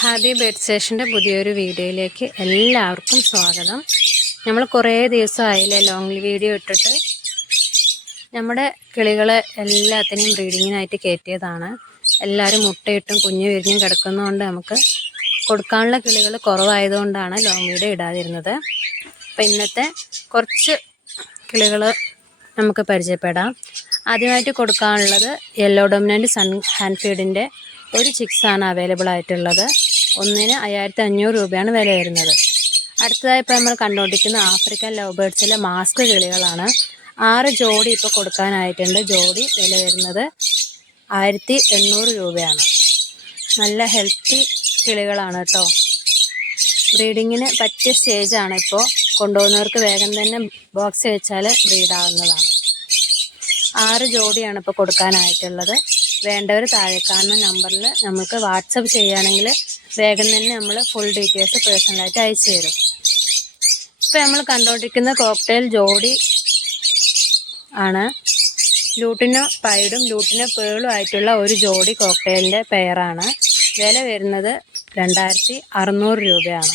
Hadi bird സ്റ്റേഷൻ്റെ പുതിയൊരു വീഡിയോയിലേക്ക് എല്ലാവർക്കും സ്വാഗതം. നമ്മൾ കുറേ ദിവസമായില്ലേ ലോങ് വീഡിയോ ഇട്ടിട്ട്. നമ്മുടെ കിളികളെ എല്ലാത്തിനെയും ബ്രീഡിങ്ങിനായിട്ട് കയറ്റിയതാണ്. എല്ലാവരും മുട്ടയിട്ടും കുഞ്ഞു വിരിഞ്ഞും കിടക്കുന്നതുകൊണ്ട് നമുക്ക് കൊടുക്കാനുള്ള കിളികൾ കുറവായതുകൊണ്ടാണ് ലോങ് വീഡിയോ ഇടാതിരുന്നത്. അപ്പം ഇന്നത്തെ കുറച്ച് കിളികൾ നമുക്ക് പരിചയപ്പെടാം. ആദ്യമായിട്ട് കൊടുക്കാനുള്ളത് യെല്ലോ ഡൊമിനൻ്റ് സൺ ഹാൻഡ് ഫീഡിൻ്റെ ഒരു ചിക്സാണ് അവൈലബിൾ ആയിട്ടുള്ളത്. ഒന്നിന് 1500 രൂപയാണ് വില വരുന്നത്. അടുത്തതായി ഇപ്പോൾ നമ്മൾ കണ്ടുകൊണ്ടിരിക്കുന്ന ആഫ്രിക്കൻ ലവ് ബേർഡ്സിലെ മാസ്ക് കിളികളാണ്. 6 ജോഡി ഇപ്പോൾ കൊടുക്കാനായിട്ടുണ്ട്. ജോഡി വില വരുന്നത് 1800 രൂപയാണ്. നല്ല ഹെൽത്തി കിളികളാണ് കേട്ടോ. ബ്രീഡിങ്ങിന് പറ്റിയ സ്റ്റേജാണ്. ഇപ്പോൾ കൊണ്ടുപോകുന്നവർക്ക് വേഗം തന്നെ ബോക്സ് വെച്ചാൽ ബ്രീഡാവുന്നതാണ്. 6 ജോഡിയാണ് ഇപ്പോൾ കൊടുക്കാനായിട്ടുള്ളത്. വേണ്ടവർ താഴെ കാണുന്ന നമ്പറിൽ നമുക്ക് വാട്സപ്പ് ചെയ്യുകയാണെങ്കിൽ വേഗം തന്നെ നമ്മൾ ഫുൾ ഡീറ്റെയിൽസ് പേഴ്സണലായിട്ട് അയച്ചു തരും. ഇപ്പോൾ നമ്മൾ കണ്ടുകൊണ്ടിരിക്കുന്ന കോക്ടെയിൽ ജോഡി ആണ്. ലൂട്ടിനോ പൈഡും ലൂട്ടിനോ പേളും ആയിട്ടുള്ള ഒരു ജോഡി കോക്ടെയിലിൻ്റെ പെയറാണ്. വില വരുന്നത് 2600 രൂപയാണ്.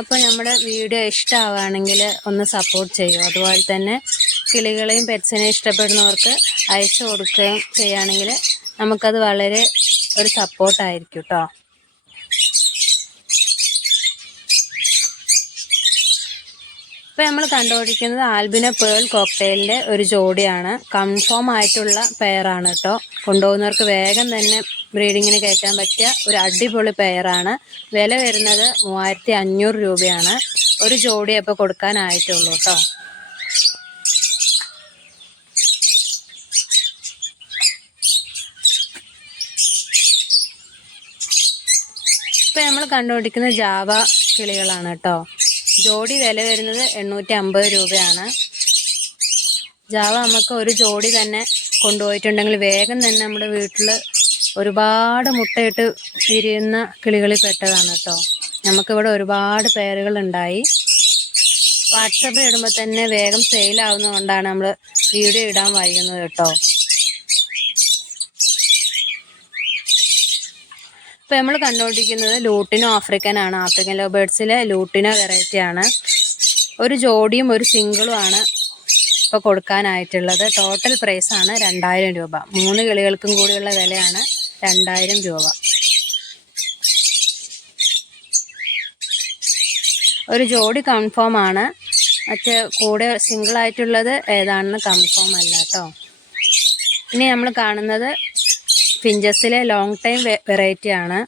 അപ്പോൾ നമ്മുടെ വീഡിയോ ഇഷ്ടമാവുകയാണെങ്കിൽ ഒന്ന് സപ്പോർട്ട് ചെയ്യും. അതുപോലെ തന്നെ കിളികളെയും പെറ്റ്സിനെയും ഇഷ്ടപ്പെടുന്നവർക്ക് അയച്ചു കൊടുക്കുകയും ചെയ്യുകയാണെങ്കിൽ നമുക്കത് വളരെ ഒരു സപ്പോർട്ടായിരിക്കും കേട്ടോ. ഇപ്പോൾ നമ്മൾ കണ്ടുപിടിക്കുന്നത് ആൽബിനോ പേൾ കോക്ടെയിലിൻ്റെ ഒരു ജോഡിയാണ്. കൺഫേം ആയിട്ടുള്ള പെയറാണ് കേട്ടോ. കൊണ്ടുപോകുന്നവർക്ക് വേഗം തന്നെ ബ്രീഡിങ്ങിന് കയറ്റാൻ പറ്റിയ ഒരു അടിപൊളി പെയറാണ്. വില വരുന്നത് 3500 രൂപയാണ്. ഒരു ജോഡി അപ്പോൾ കൊടുക്കാനായിട്ടുള്ളൂ കേട്ടോ. ഇപ്പോൾ നമ്മൾ കണ്ടുപിടിക്കുന്ന ജാവ കിളികളാണ് കേട്ടോ. ജോഡി വില വരുന്നത് 850 രൂപയാണ്. ജാവ നമുക്ക് ഒരു ജോഡി തന്നെ കൊണ്ടുപോയിട്ടുണ്ടെങ്കിൽ വേഗം തന്നെ നമ്മുടെ വീട്ടിൽ ഒരുപാട് മുട്ടയിട്ട് വിരിയുന്ന കിളികളിൽ പെട്ടതാണ് കേട്ടോ. നമുക്കിവിടെ ഒരുപാട് പേരുകളുണ്ടായി. വാട്സപ്പിൽ ഇടുമ്പോൾ തന്നെ വേഗം സെയിലാവുന്നതുകൊണ്ടാണ് നമ്മൾ വീഡിയോ ഇടാൻ വൈകുന്നത് കേട്ടോ. ഇപ്പോൾ നമ്മൾ കണ്ടുകൊണ്ടിരിക്കുന്നത് ലൂട്ടിനോ ആഫ്രിക്കനാണ്. ആഫ്രിക്കൻ ലവ് ബേർഡ്സിലെ ലൂട്ടിനോ വെറൈറ്റിയാണ്. ഒരു ജോഡിയും ഒരു സിംഗിളും ആണ് ഇപ്പോൾ കൊടുക്കാനായിട്ടുള്ളത്. ടോട്ടൽ പ്രൈസാണ് 2000 രൂപ. 3 കിളികൾക്കും കൂടിയുള്ള വിലയാണ് 2000 രൂപ. ഒരു ജോഡി കൺഫേം ആണ്. മറ്റേ കൂടെ സിംഗിളായിട്ടുള്ളത് ഏതാണെന്ന് കൺഫേം അല്ല കേട്ടോ. ഇനി നമ്മൾ കാണുന്നത് ഫിഞ്ചസിലെ ലോങ് ടൈം വെറൈറ്റി ആണ്.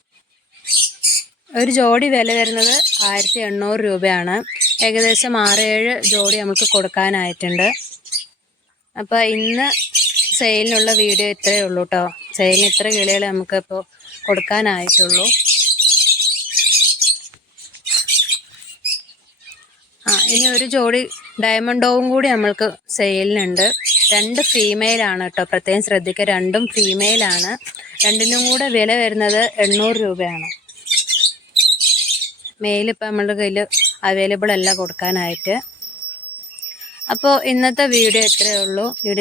ഒരു ജോഡി വില വരുന്നത് 1800 രൂപയാണ്. ഏകദേശം 6-7 ജോഡി നമുക്ക് കൊടുക്കാനായിട്ടുണ്ട്. അപ്പോൾ ഇന്ന് സെയിലിനുള്ള വീഡിയോ ഇത്രയേ ഉള്ളൂ കേട്ടോ. സെയിലിന് ഇത്ര കിളികൾ നമുക്കിപ്പോൾ കൊടുക്കാനായിട്ടുള്ളൂ. ഇനി ഒരു ജോഡി ഡയമണ്ടോവും കൂടി നമ്മൾക്ക് സെയിലിനുണ്ട്. 2 ഫീമെയിലാണ് കേട്ടോ. പ്രത്യേകം ശ്രദ്ധിക്കുക, 2ഉം ഫീമെയിലാണ്. 2നും കൂടെ വില വരുന്നത് 800 രൂപയാണ്. മെയിൽ ഇപ്പം നമ്മളുടെ കയ്യിൽ അവൈലബിൾ അല്ല കൊടുക്കാനായിട്ട്. അപ്പോൾ ഇന്നത്തെ വീഡിയോ ഇത്രയേ ഉള്ളൂ. വീഡിയോ